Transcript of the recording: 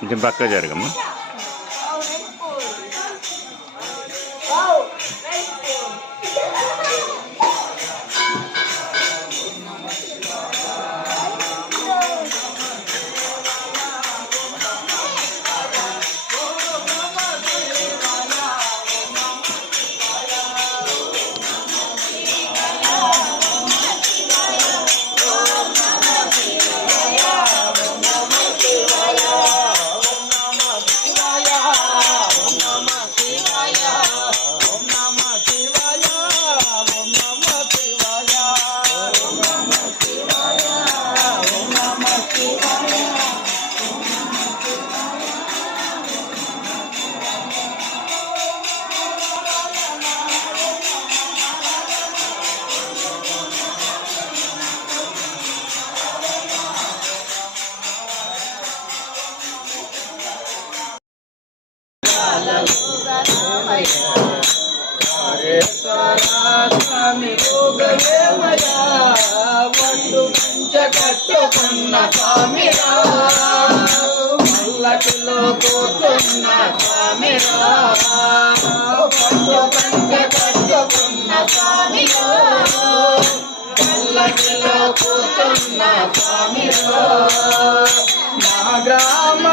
కొంచెం పక్క జరగమ్మా కట్టుకున్న స్వామిరా మల్లకిలో కూర్చున్న స్వామిరా పట్టు పంచ కట్టుకున్న స్వామిరా మల్లకిలో కూర్చున్న స్వామిరా నా గ్రామ